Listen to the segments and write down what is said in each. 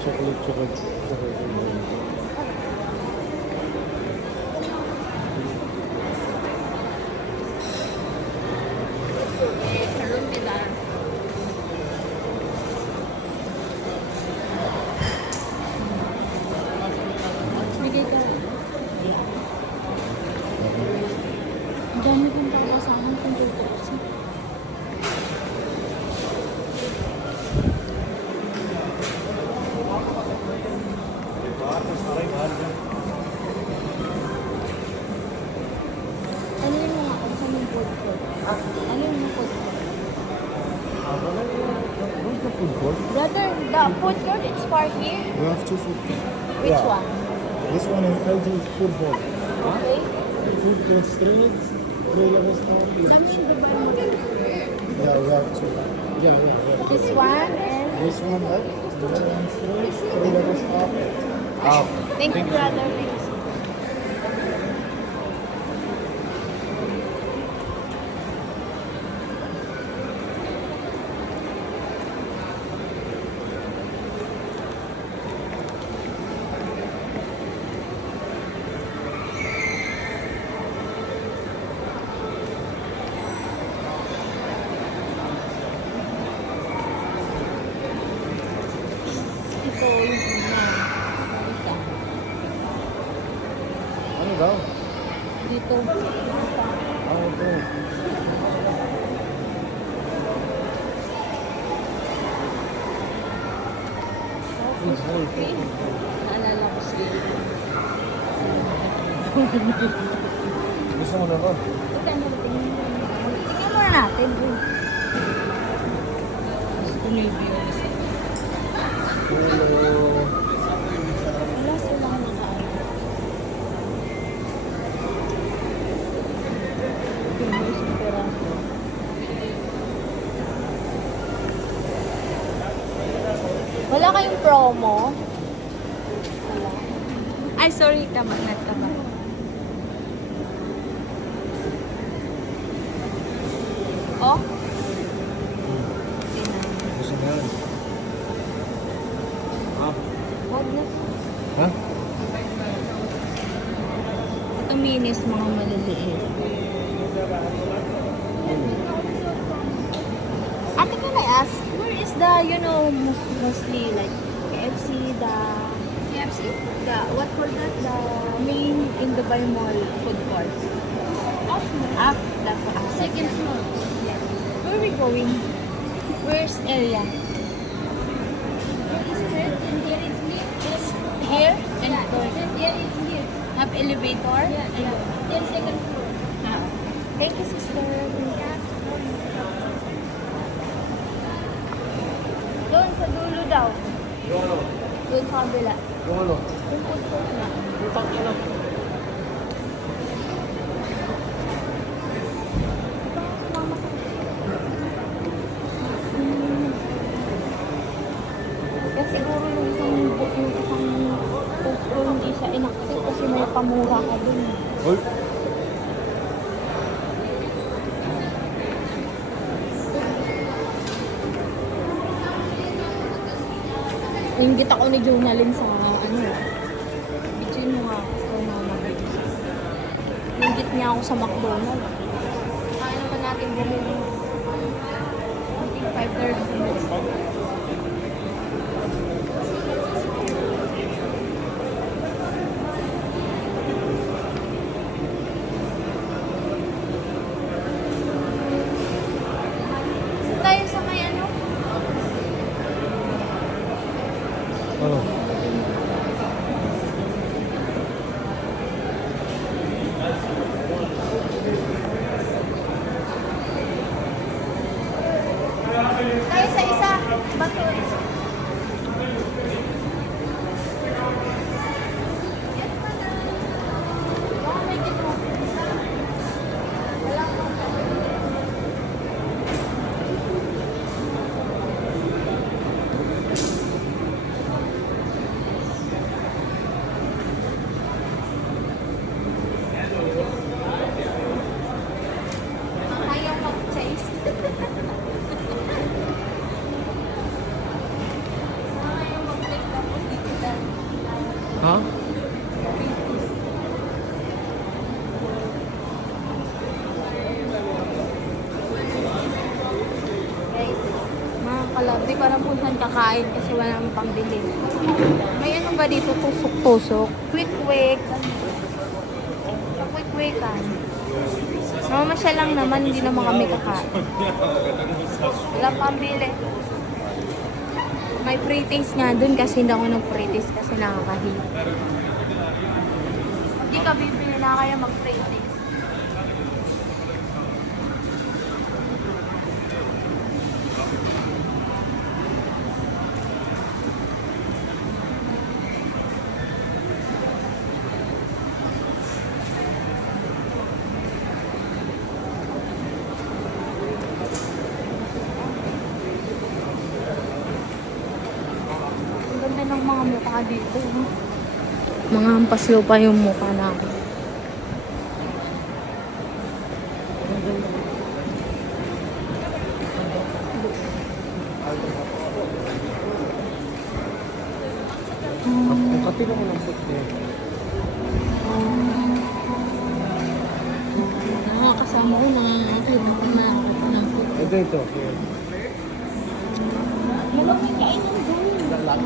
chocolate. Bigay ka. Ang dami kong kakasama kung tutusin. Ano yung mga kung yung food court? Ano yung food court? Where's the food court? Brother, the food court is far here. We have two food courts. Which Yeah. one? This one is LG football. Okay. Food court streets, trailer restaurant. Dami yung babae mo. Yeah, we have two. Yeah. This one and... This one, right? Streets, trailer restaurant. Ah, Thank you, brother. Thank you. Ito yung una. Isa. ano daw? Dito. Isa. Ano ito? Naalala ko siya. Gusto mo na ba? Ito mo, tingnan mo. Tingnan muna natin. Gusto niyo yung isa. Wala silang nakain. Ito mo isang peraso. Wala kayong promo? Wala. Ay, sorry. Tama na. Tama. Oh? Okay na. Gusto mo yan? Ah? Wag na. Ha? Ito minis, mga maliliit. Ate, can I ask, where is the, mostly like KFC, what for that, the main in the Dubai Mall food court? Off, that's what I'm saying. Second floor. Yes. Where are we going? Where's area? Here and here is here. Have elevator? Yeah. Then second floor. Ah. Thank you, sister. Doon sa dulo daw. Doon sa kabila. Yung ano? Yung food court na. Utang ina. Kaya siguro yung isang food court hindi siya inactive kasi may pamura ka dun. Hoy! Ingit ako ni Jonalyn sa bitchin mo nga ako sa mama. Ingit niya ako sa McDonald's. Kaya naman natin bumili. I think 5:30 minutes. Tayo sa may ano? Ano? Tayo sa isa. Bato. Baka may gitna. Wala pa. kalab. Di ko alam kung saan kakain kasi wala namang pambili. May ano ba dito? Tusok-tusok. Quick-quick. Sa quick-quickan. Mamamasya lang naman, hindi naman kami kakain. Wala pambili. May free taste nga dun kasi hindi ako nag-free taste kasi nakakahilig. Hindi ka bibili na kaya mag-free taste. Ang ganda ng mga mukha dito. Mga hampas lupa yung mukha namin. Ang kape naman ang puti. Mga kasama ko, mga kailangan ng puti. Ito. Malamig kain ng gano'n.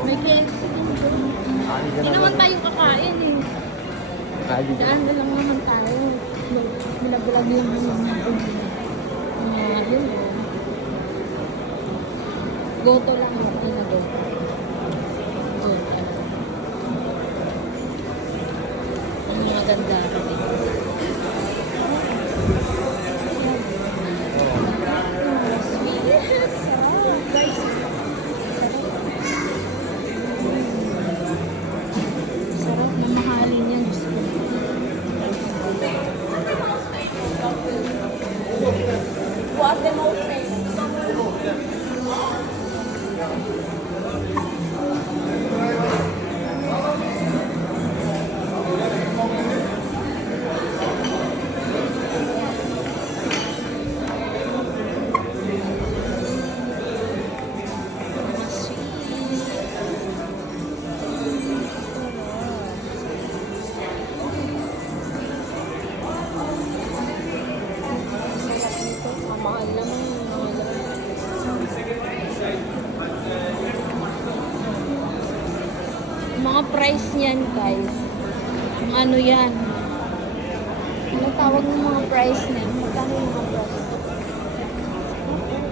May KFC ng gano'n. Hindi naman tayo kakain eh. Daan na lang naman tayo. Minagulag yung mga yun. Goto lang yung pinagod. Ang mga ganda rin. Sarap na mahalin yan. Gusto ko. What the most mahal naman yung mga mga price niyan guys. Ang ano yan? Ano tawag ng mga price niyan? Magkano yung mga price?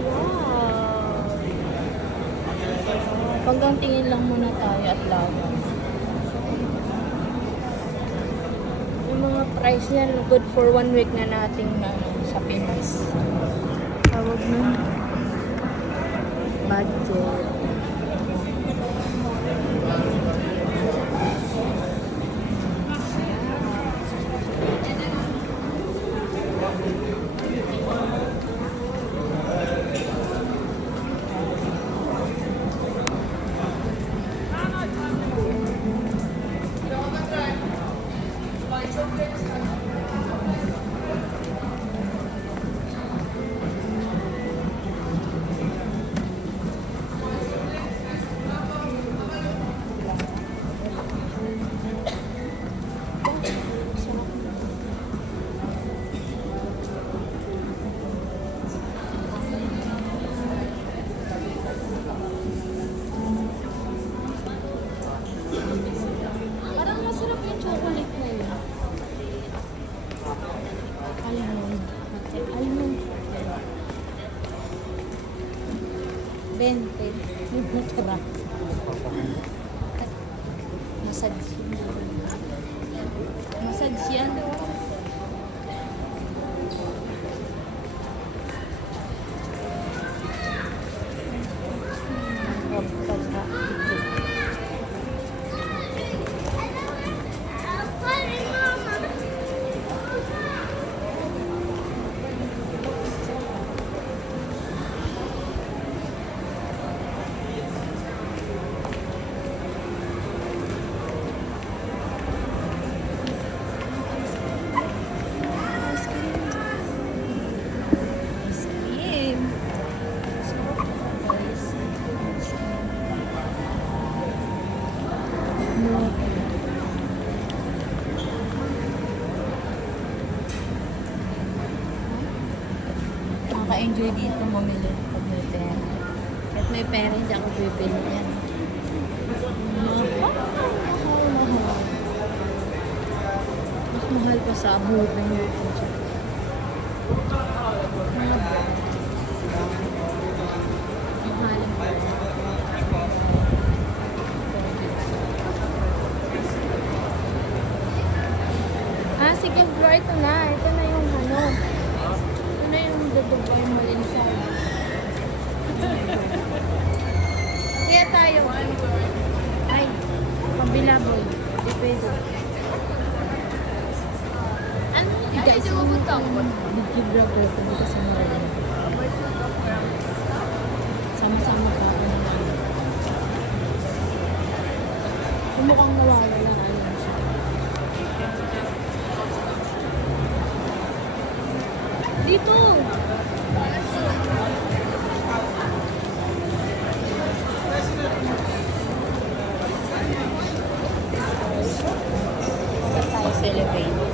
Wow! Hanggang tingin lang muna tayo at laban. Yung mga price niyan, good for 1 week na nating sa Pinas. Tawag na budget. Parang masarap yung chocolate na yun. Almond. Almond. 20. Masarap. Massage. Massage yan. may pera, hindi ako bibili yan. Mahal. Mas mahal pa sa abutin mo. Mahal. Ah, sige, Flor, ito na. Ito na yung ano. Ito na yung dudugo yung malinsay. Kaya tayo. Ay, pabila boy. Di pwede. Ano? Guys, yung big brother ko dito sa Marin. Sama-sama ka ako na lang. Kumukhang nawala lang. Ayun siya. Dito! Ito tayo sa elevator.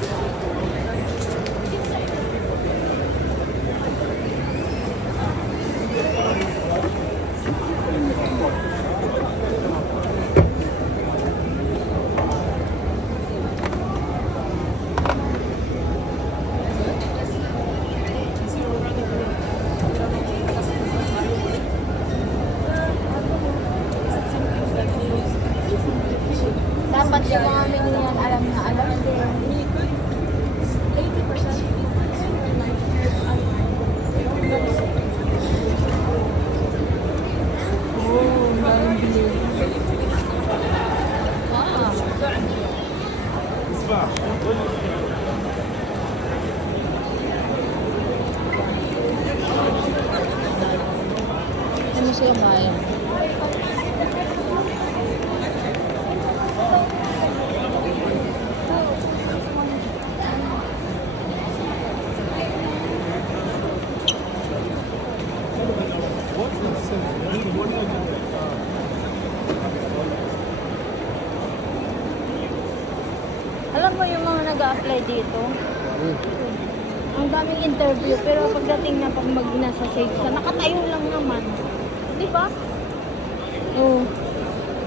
Dapat yung mga menu yan, alam na alam din. 80%. Oh, maraming bilhin. Ano sila kaya? Alam mo yung mga nag-a-apply dito? Ang daming interview, pero pagdating na pag nasa safe ka, nakatayo lang naman. Di ba? Oo.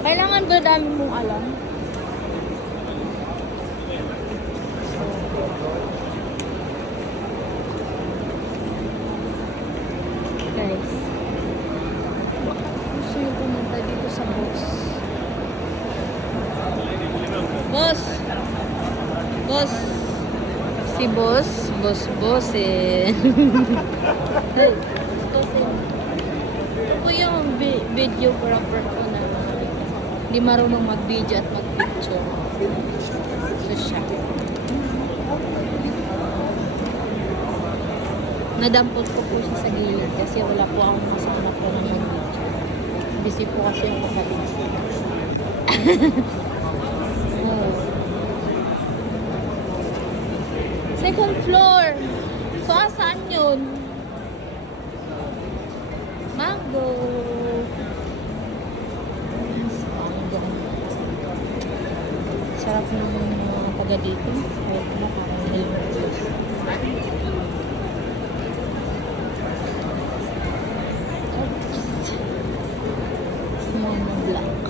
Kailangan ba dami mong alam? Guys. Gusto nyo pumunta dito sa boss. Boss! Boss! Si boss? Boss eh. Hey, boss eh. Ako yung videographer ko na hindi marunong mag-video at mag-picture. So siya. Nadampot ko po siya sa gilid kasi wala po akong kasama po na mag-video. Busy po kasi yung kapatid. Oh. Second floor. So, saan yun? Mango. Sarap ng mga taga dito. Kaya ko na parang nililipos. Mama Black.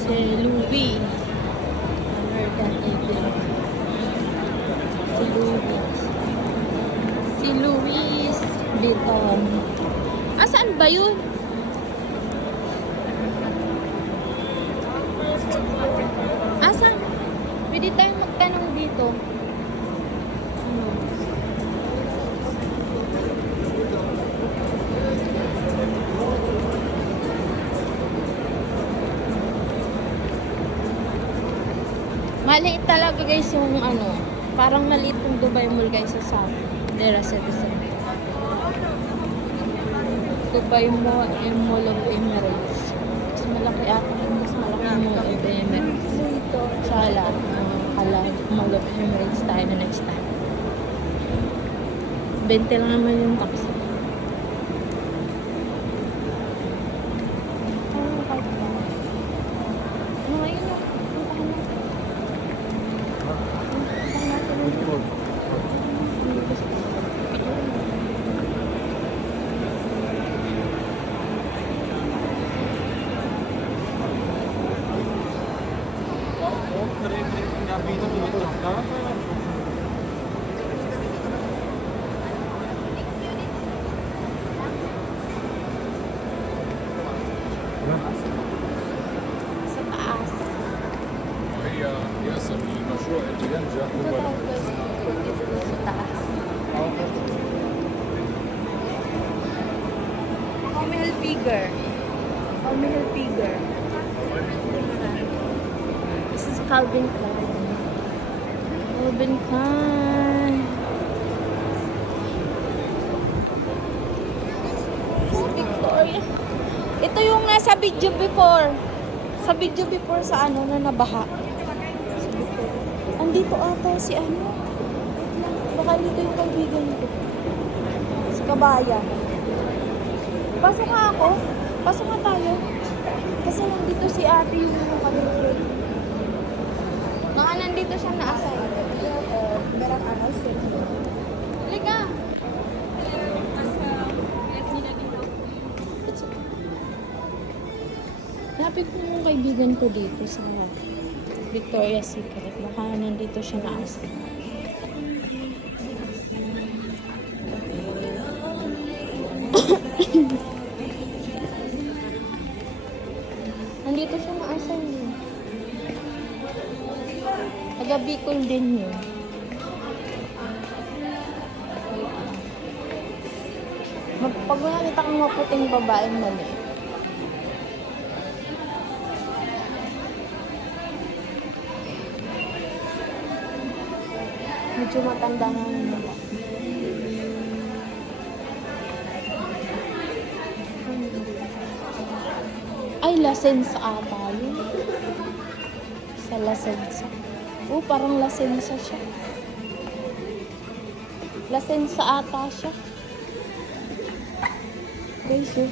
Si Louie. American Eagle. Si Louie. Si Louis Vuitton. Saan ba yun? Saan? Pwede tayong magtanong dito. Ano? Maliit talaga guys yung ano. Parang maliit yung Dubai Mall guys sa South. Dera Citizen. Dubai Mall and Mall of Emirates. Mas malaki ata yung mas malaki yung Mall of Emirates. Sala. Hala, Mall of Emirates tayo na next time. 20 lang naman yung taxi. Hilfiger. Tommy Hilfiger. This is Calvin Klein. Calvin Klein. Victoria. Ito yung nasa video before. Sa video before sa ano na nabaha. Sa Victoria. Andito ata si ano. Wait lang. Baka dito yung kaibigan ko. Sa kabayan. Pasok nga ako. Pasok nga tayo. Kasi nandito si ate yung kanina. Baka nandito siya na-asay. Merang ano, sir. Halika! Lapit mo yung kaibigan ko dito sa Victoria's Secret. Baka nandito siya na-asay. Nandito siya na-asay yun. Taga Bicol din yun. Pag nakita kang maputing babaeng mali. Medyo matanda na yung mali. Ay, lasensa ata yun. Sa lasensa. Oh, parang lasensa siya. Lasensa ata siya. Guys, yun.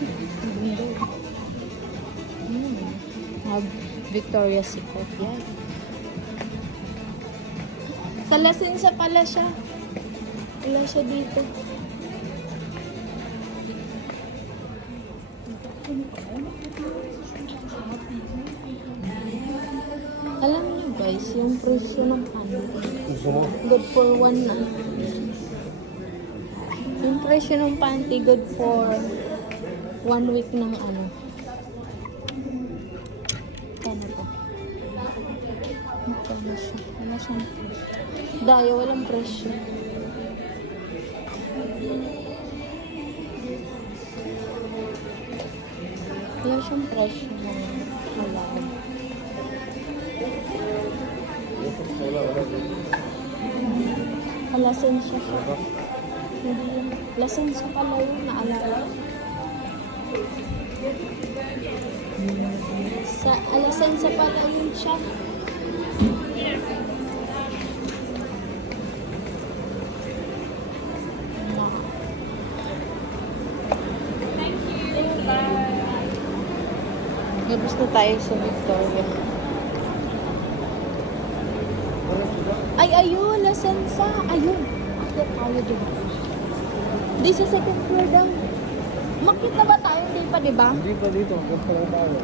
Victoria's Secret yan. Sa lasensa pala siya. Wala siya dito. Alam niyo guys, yung presyo ng ano, good for one na. Yung presyo ng panty, good for 1 week ng ano. Ano to? Ano siya? Wala siyang presyo. Dahil walang presyo. Wala siyang presyo ng halal. Lasensya siya. Hindi yun. Lasensya pala yun, naalala. Sa lasensya pala yun siya. Gabos na tayo sa Victoria. Ay, ayun, lasensa. Ayun. Akit tayo dyan. Di sa second floor daw. Makita ba tayo? Hindi pa, di ba? Hindi pa dito. Magkakaroon tayo.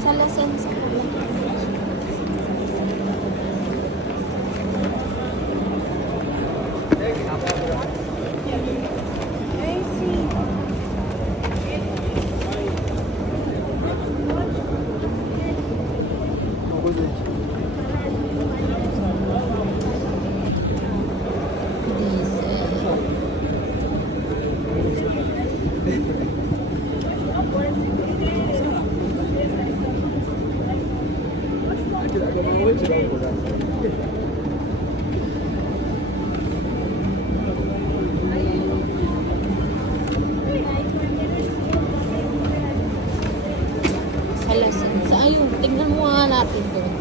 Sa lasensa ko lang. I see. Sa lasensa. Ayun, tignan mo nga natin doon.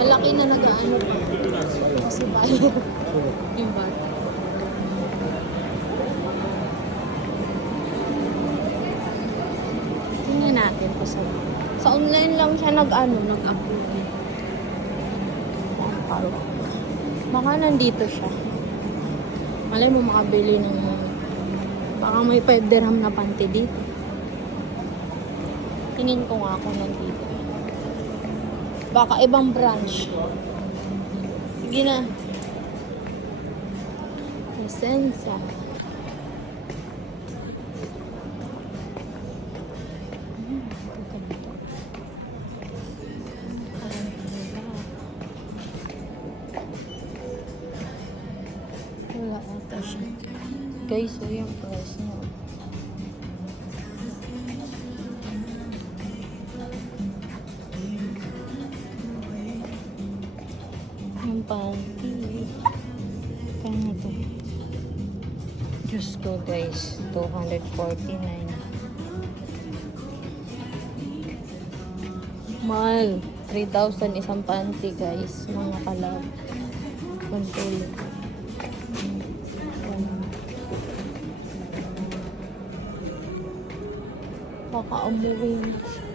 Malaki na nag-ano. Kasi bayo. Yung bata. Tingnan natin po sa online lang siya nag-upload. Baka nandito siya. Malay mo makabili ng baka may 5 dirham na panty dito. Tingin ko nga kung nandito. Baka ibang branch. Sige na. Lisensa. guys. So, yung price niya. Yung panty. Kaya to. Diyos ko guys. 249. Mahal. 3,000 isang panty guys. Mga kalab. Control. Baka umuwi na siya.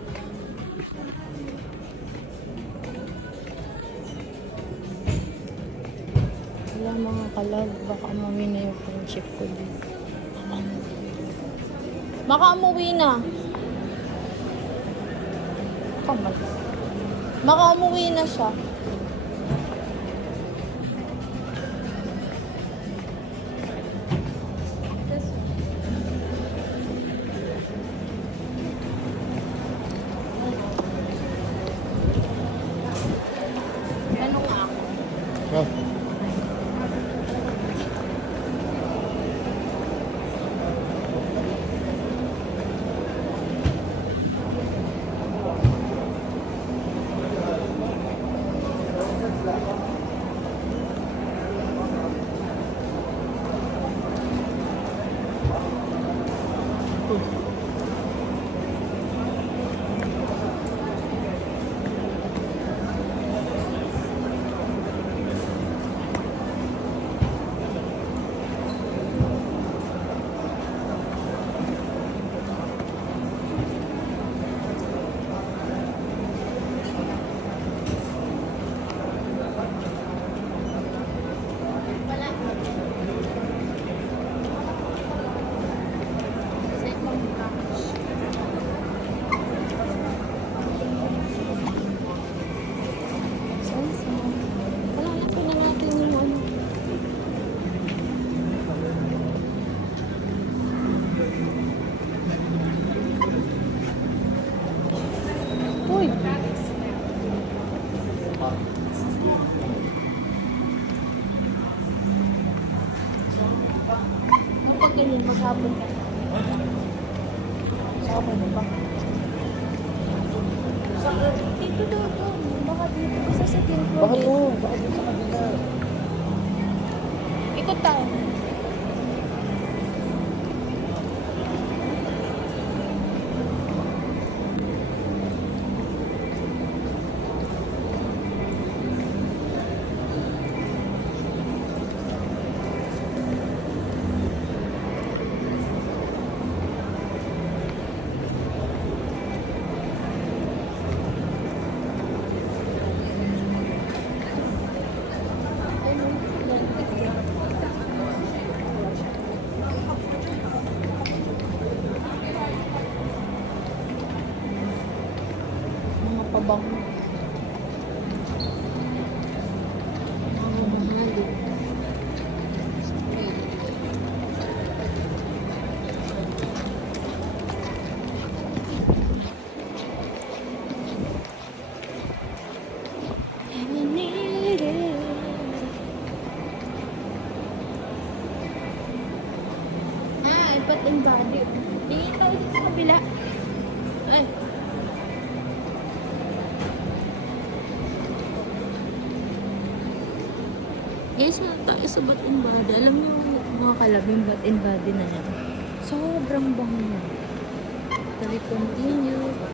Wala mga kalab. Baka umuwi na yung friendship ko dito. Baka umuwi na. Kamal. Baka umuwi na siya. Ano nga ako? Oh. Wala. Second batch. Wala na po na natin yung ano. Uy! Kapag ganyan, maghapon ka. Sama mo ba? Dito daw to. Baka dito. Isa sa templo. Bakit mo? Bakit mo sa kanila? Ikot tayo. Mga pabango. Mga mahal. Ba't ang body? Tingin ka ulit sa kabila. Ay. Guys, tayo sa Bath and Body. Alam mo yung mga kalabing Bath and Body na yan. Sobrang bango na. Tali continue.